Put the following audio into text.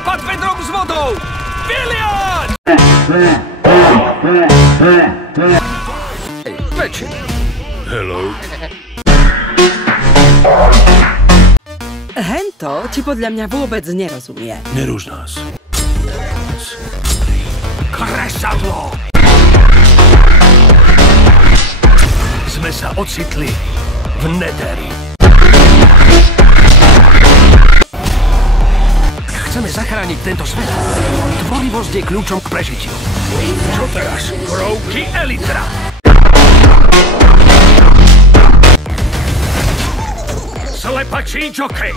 Opad vedrom s vodou! Vyliať! Väčší. Hello. Hento ti podľa mňa vôbec nerozumie. Nerúž nás. Kresadlo! Sme sa ocitli v Neteri. Chceme zachrániť tento svet. Tvorivosť je kľúčom k prežitiu. Čo teraz? Krovky Elytra! Slepačí Jockey!